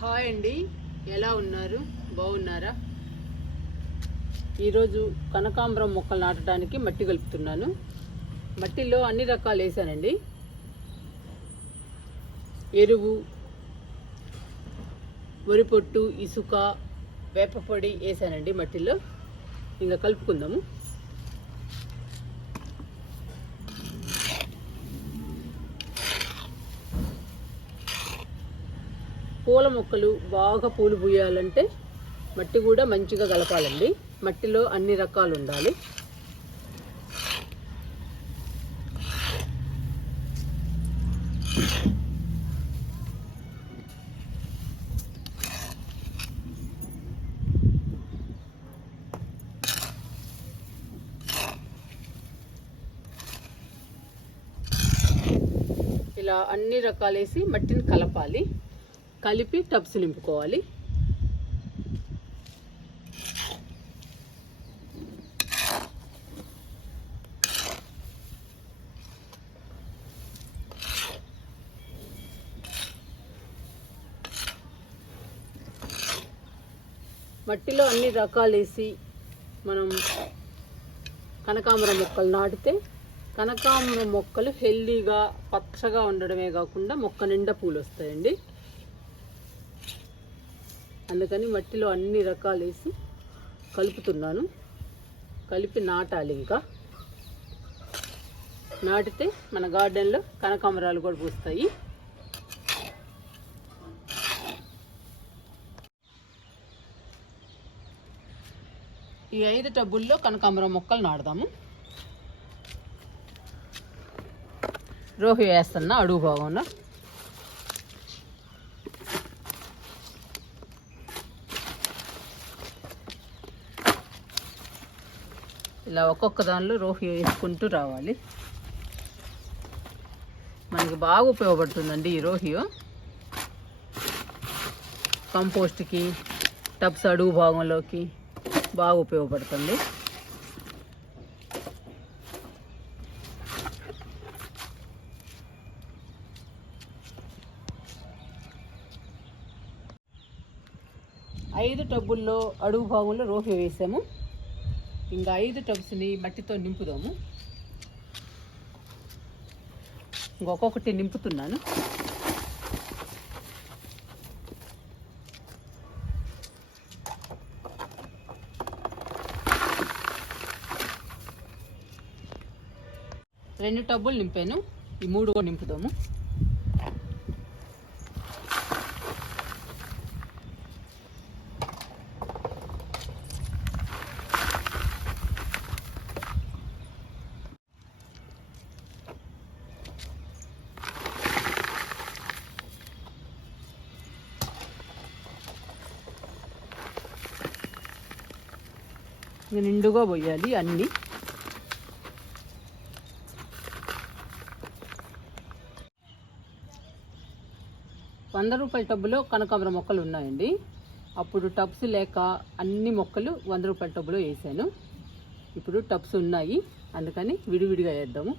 Hi అండి. ఎలా ఉన్నారు? బాగున్నారా? ఈరోజు కనకాంబరం మొక్కలు నాటడానికి మట్టి కలుపుతున్నాను. మట్టిలో అన్ని రకాలు వేసానండి. ఎరువు వరి పొట్టు ఇసుక వేప పొడి వేసానండి మట్టిలో. ఇంకా కలుపుకుందాము. పూల మొక్కలు బాగా పూలు పూయాలంటే మట్టి కూడా మంచిగా కలపాలండి. మట్టిలో అన్ని రకాలు ఉండాలి. ఇలా అన్ని రకాలేసి మట్టిని కలపాలి. కలిపి టబ్స్ నింపుకోవాలి. మట్టిలో అన్ని రకాలు వేసి మనం కనకాంబరం మొక్కలు నాటితే కనకాంబరం మొక్కలు హెల్దీగా పచ్చగా ఉండడమే కాకుండా మొక్క నిండా పూలు వస్తాయండి. అందుకని మట్టిలో అన్ని రకాలు వేసి కలుపుతున్నాను. కలిపి నాటాలి ఇంకా. నాటితే మన గార్డెన్లో కనకాంబరాలు కూడా పూస్తాయి. ఈ ఐదు టబ్బుల్లో కనకాంబరం మొక్కలు నాడదాము రోహి వేస్తున్నా అడుగు భాగంలో. ఇలా ఒక్కొక్క దానిలో రోహి వేసుకుంటూ రావాలి. మనకి బాగా ఉపయోగపడుతుందండి ఈ రోహియో కంపోస్ట్కి టబ్స్ అడుగు భాగంలోకి బాగా ఉపయోగపడుతుంది. ఐదు టబ్బుల్లో అడుగు భాగంలో రోహి వేసాము. ఇంకా ఐదు టబ్స్ని మట్టితో నింపుదాము. ఇంకొకటి నింపుతున్నాను. రెండు టబ్బులు నింపాను. ఈ మూడు కూడా నింపుదాము. నిండుగా పోయాలి అన్నీ. వంద రూపాయల టబ్బులో కనకాంబర మొక్కలు ఉన్నాయండి. అప్పుడు టబ్స్ లేక అన్ని మొక్కలు వంద రూపాయల టబ్బులో వేసాను. ఇప్పుడు టబ్స్ ఉన్నాయి. అందుకని విడివిడిగా వేద్దాము.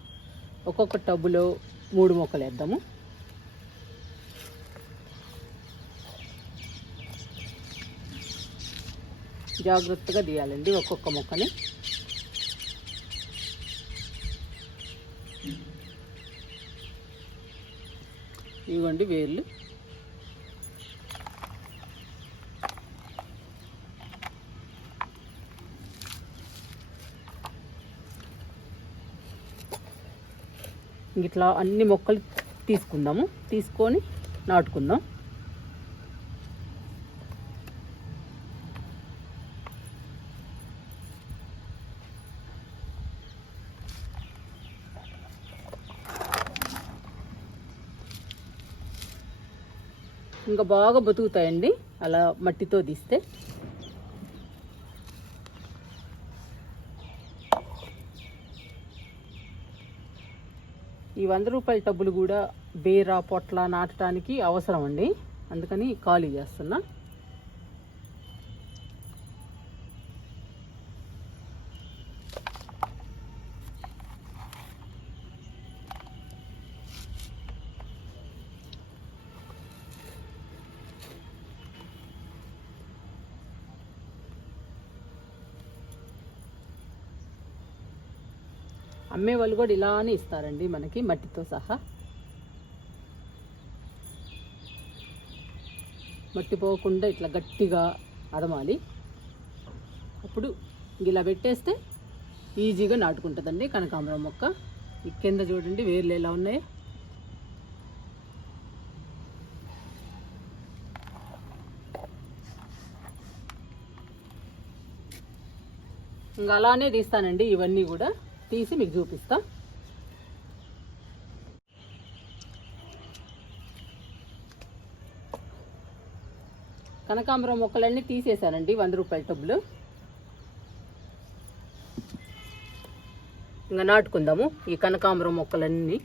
ఒక్కొక్క టబ్బులో మూడు మొక్కలు వేద్దాము. జాగ్రత్తగా తీయాలండి ఒక్కొక్క మొక్కని. ఇవ్వండి వేర్లు. ఇట్లా అన్ని మొక్కలు తీసుకుందాము. తీసుకొని నాటుకుందాం. ఇంకా బాగా బతుకుతాయండి. అలా మట్టితో తీస్తే. ఈ వంద రూపాయల టబ్బులు కూడా బేర పొట్ల నాటడానికి అవసరం అండి అందుకని ఖాళీ చేస్తున్నా. అమ్మే వాళ్ళు కూడా ఇలానే ఇస్తారండి మనకి మట్టితో సహా. మట్టి పోకుండా ఇట్లా గట్టిగా అదమాలి అప్పుడు ఇలా పెట్టేస్తే ఈజీగా నాటుకుంటుందండి కనకాంబరం మొక్క. ఈ కింద చూడండి వేర్లు ఎలా ఉన్నాయి. ఇంకా అలానే తీస్తానండి ఇవన్నీ కూడా. తీసి మీకు చూపిస్తా. కనకాంబరం మొక్కలన్నీ తీసేశానండి వంద రూపాయల టబ్బులు. ఇంకా నాటుకుందాము ఈ కనకాంబరం మొక్కలన్నీ.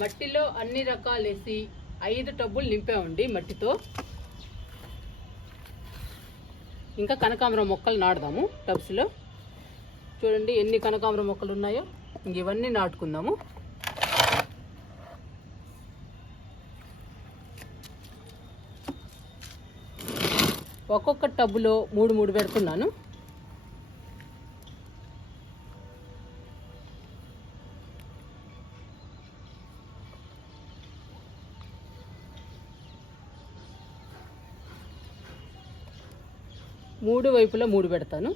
మట్టిలో అన్ని రకాలు ఐదు టబ్బులు నింపామండి మట్టితో. ఇంకా కనకాంబరం మొక్కలు నాటుదాము టబ్స్లో. చూడండి ఎన్ని కనకాంబరం మొక్కలు ఉన్నాయో. ఇవన్నీ నాటుకుందాము. ఒక్కొక్క టబ్బులో మూడు మూడు పెడుతున్నాను. మూడు వైపులా మూడు పెడతాను.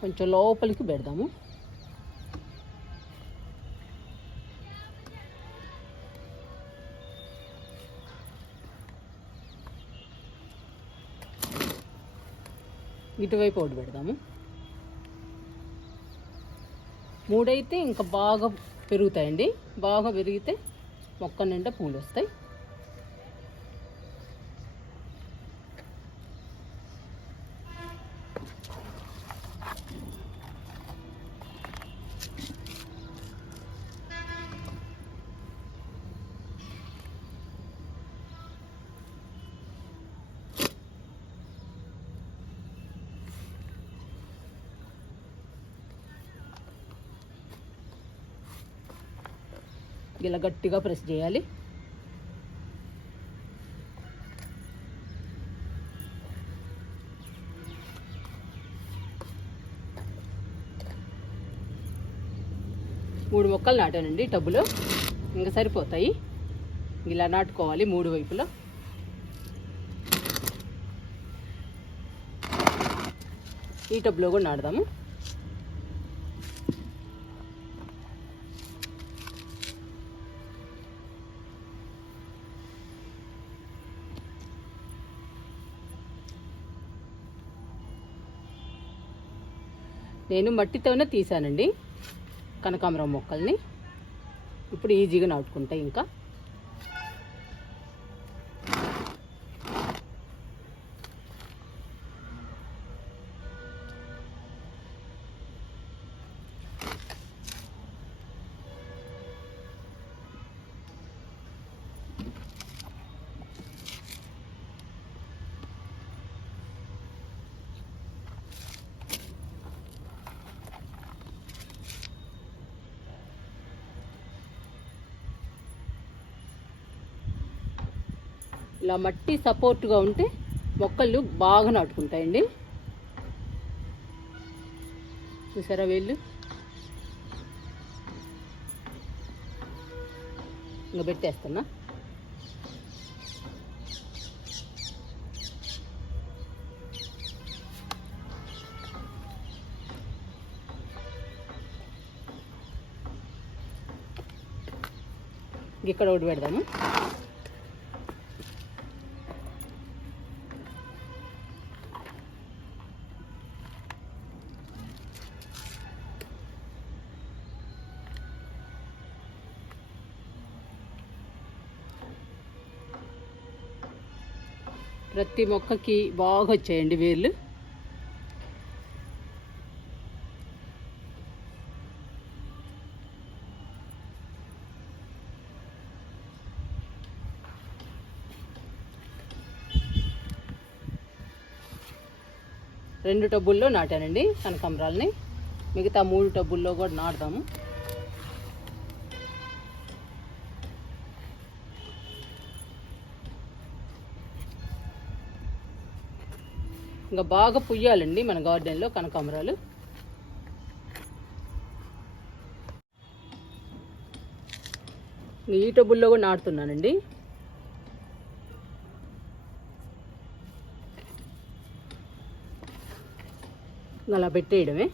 కొంచెం లోపలికి పెడదాము. ఇటువైపు ఒకటి పెడదాము. మూడైతే ఇంకా బాగా పెరుగుతాయండి. బాగా పెరిగితే మొక్క నిండా పూలు వస్తాయి. ఇలా గట్టిగా ప్రెస్ చేయాలి. మూడు మొక్కలు నాటానండి టబ్బులో. ఇంకా సరిపోతాయి. ఇలా నాటుకోవాలి మూడు వైపులా. ఈ టబ్లో కూడా నాటుదాము. నేను మట్టితోనే తీసానండి కనకాంబరం మొక్కల్ని. ఇప్పుడు ఈజీగా నాటుకుంటాయి ఇంకా. ఇలా మట్టి సపోర్ట్గా ఉంటే మొక్కలు బాగా నాటుకుంటాయండి. చూసారా వీళ్ళు? ఇంకా పెట్టేస్తున్నా. ఇక్కడ ఒకటి పెడదాము. ప్రతి మొక్కకి బాగా వచ్చాయండి వేర్లు. రెండు టబ్బుల్లో నాటానండి కనకాంబరాలని. మిగతా మూడు టబ్బుల్లో కూడా నాటుదాము ఇంకా బాగా పుయ్యాలండి మన గార్డెన్లో కనకాంబరాలు. ఈ టబుల్లో కూడా నాటుతున్నానండి. అలా పెట్టేయడమే.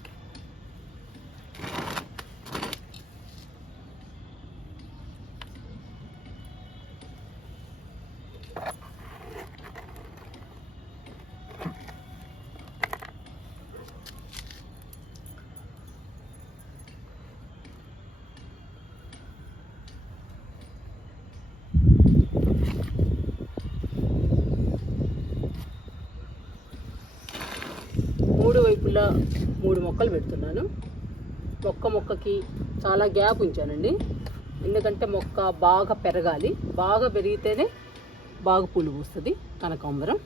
మూడు మూడు మొక్కలు పెడుతున్నాను. మొక్క మొక్కకి చాలా గ్యాప్ ఉంచానండి. ఎందుకంటే మొక్క బాగా పెరగాలి. బాగా పెరిగితేనే బాగా పూలు పూస్తుంది కనకాంబరం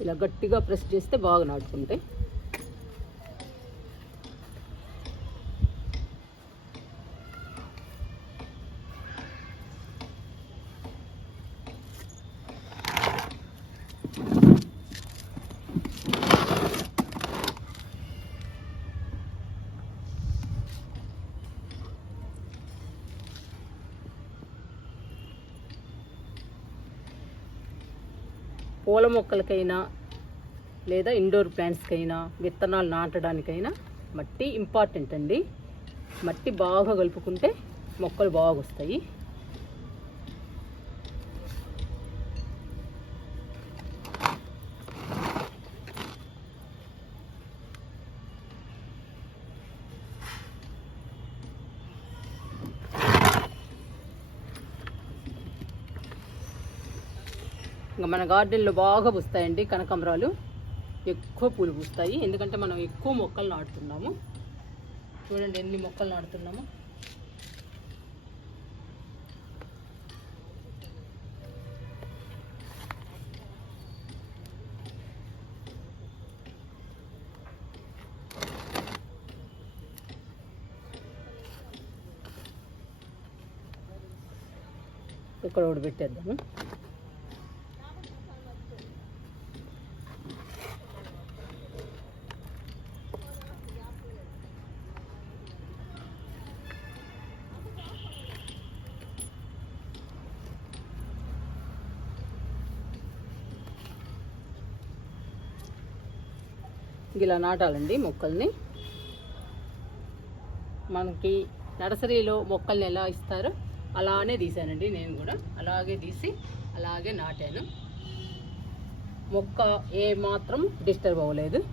ఇలా గట్టిగా ప్రెస్ చేస్తే బాగా నాటుకుంటాయి. పూల మొక్కలకైనా లేదా ఇండోర్ ప్లాంట్స్కైనా విత్తనాలు నాటడానికైనా మట్టి ఇంపార్టెంట్ అండి. మట్టి బాగా కలుపుకుంటే మొక్కలు బాగా వస్తాయి ఇంకా మన గార్డెన్లో బాగా పూస్తాయండి కనకాంబరాలు. ఎక్కువ పూలు పూస్తాయి. ఎందుకంటే మనం ఎక్కువ మొక్కలు నాటుతున్నాము. చూడండి ఎన్ని మొక్కలు నాటుతున్నాము. ఇక్కడ ఒకటి పెట్టేద్దాము. ఇలా నాటాలండి మొక్కల్ని. మనకి నర్సరీలో మొక్కల్ని ఎలా ఇస్తారో అలానే తీసానండి నేను కూడా. అలాగే తీసి అలాగే నాటాను. మొక్క ఏ మాత్రం డిస్టర్బ్ అవ్వలేదు.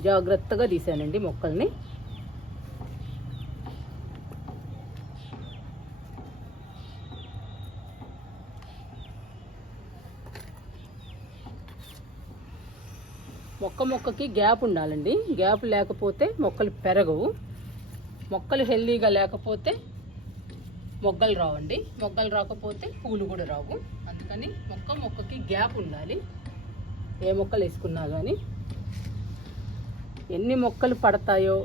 జాగ్రత్తగా తీసానండి మొక్కల్ని. మొక్క మొక్కకి గ్యాప్ ఉండాలండి. గ్యాప్ లేకపోతే మొక్కలు పెరగవు. మొక్కలు హెల్దీగా లేకపోతే మొగ్గలు రావండి. మొగ్గలు రాకపోతే పూలు కూడా రావు. అందుకని మొక్క మొక్కకి గ్యాప్ ఉండాలి. ఏ మొక్కలు వేసుకున్నా కానీ ఎన్ని మొక్కలు పడతాయో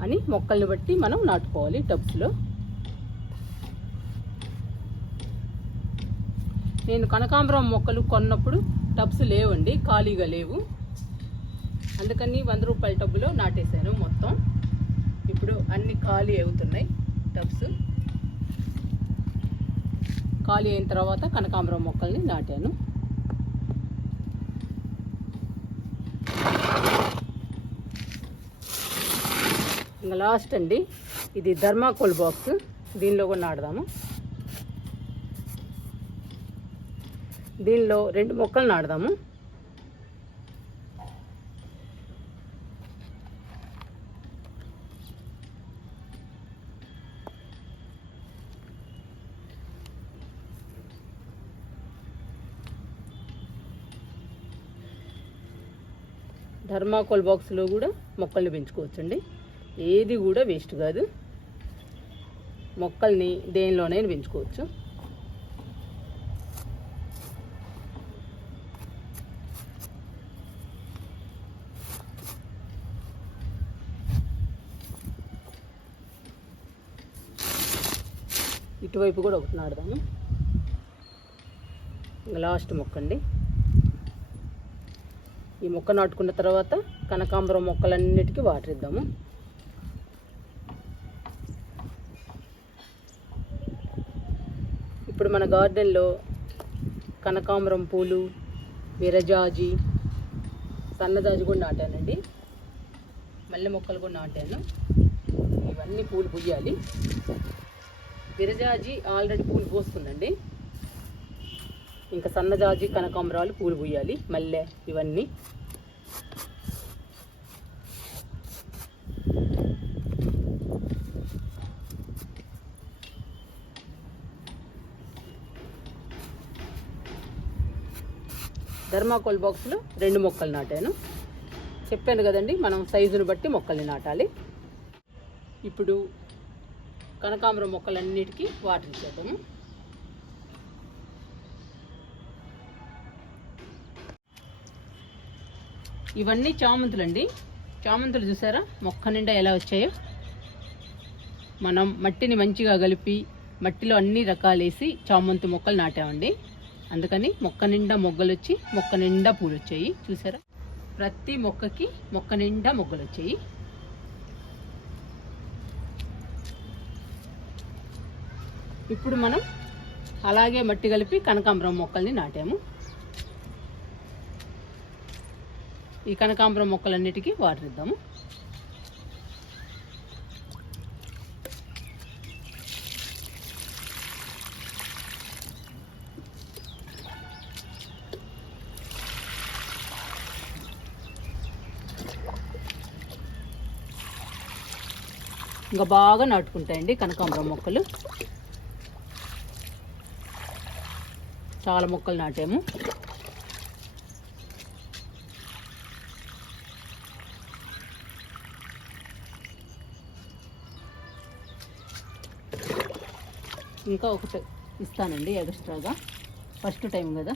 అని మొక్కల్ని బట్టి మనం నాటుకోవాలి టబ్స్లో. నేను కనకాంబరం మొక్కలు కొన్నప్పుడు టబ్స్ లేవండి ఖాళీగా లేవు. అందుకని వంద రూపాయల టబ్బులో నాటేశాను మొత్తం. ఇప్పుడు అన్ని ఖాళీ అవుతున్నాయి టబ్స్. ఖాళీ అయిన తర్వాత కనకాంబరం మొక్కల్ని నాటాను. ఇంకా లాస్ట్ అండి ఇది ధర్మాకోల్ బాక్స్. దీనిలో కూడా నాడదాము దీనిలో రెండు మొక్కలు నాడదాము థర్మాకోల్ బాక్స్లో కూడా మొక్కల్ని పెంచుకోవచ్చండి. ఏది కూడా వేస్ట్ కాదు. మొక్కల్ని దేనిలోనే పెంచుకోవచ్చు. ఇటువైపు కూడా ఒకటి నాడదాము లాస్ట్ మొక్క అండి ఈ మొక్క నాటుకున్న తర్వాత కనకాంబరం మొక్కలన్నిటికీ వాటర్ ఇద్దాము. ఇప్పుడు మన గార్డెన్లో కనకాంబరం పూలు విరజాజి సన్నజాజి కూడా నాటానండి. మల్లె మొక్కలు కూడా నాటాను. ఇవన్నీ పూలు పూయాలి. విరజాజి ఆల్రెడీ పూలు పోస్తుందండి. ఇంకా సన్నజాజి కనకాంబరాలు పూలు పూయాలి. మల్లె ఇవన్నీ. థర్మాకోల్ బాక్స్లో రెండు మొక్కలు నాటాను. చెప్పాను కదండి మనం సైజును బట్టి మొక్కల్ని నాటాలి. ఇప్పుడు కనకాంబరం మొక్కలన్నిటికీ వాటర్ ఇచ్చేద్దాము ఇవన్నీ చామంతులండి. చామంతులు చూసారా? మొక్క నిండా ఎలా వచ్చాయో? మనం మట్టిని మంచిగా కలిపి మట్టిలో అన్ని రకాలేసి చామంతి మొక్కలు నాటామండి. అందుకని మొక్క నిండా మొగ్గలు వచ్చి మొక్క నిండా పూలు వచ్చాయి చూసారా? ప్రతి మొక్కకి మొక్క నిండా మొగ్గలు వచ్చాయి ఇప్పుడు మనం అలాగే మట్టి కలిపి కనకాంబరం మొక్కల్ని నాటాము. ఈ కనకాంబరం మొక్కలన్నిటికీ వాటర్ ఇద్దాము ఇంకా బాగా నాటుకుంటాయండి కనకాంబరం మొక్కలు. చాలా మొక్కలు నాటాము. ఇంకా ఒకటి ఇస్తానండి ఎక్స్ట్రాగా. ఫస్ట్ టైం కదా.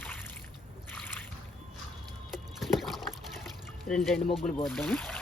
రెండు రెండు మొగ్గులు పోద్దాము.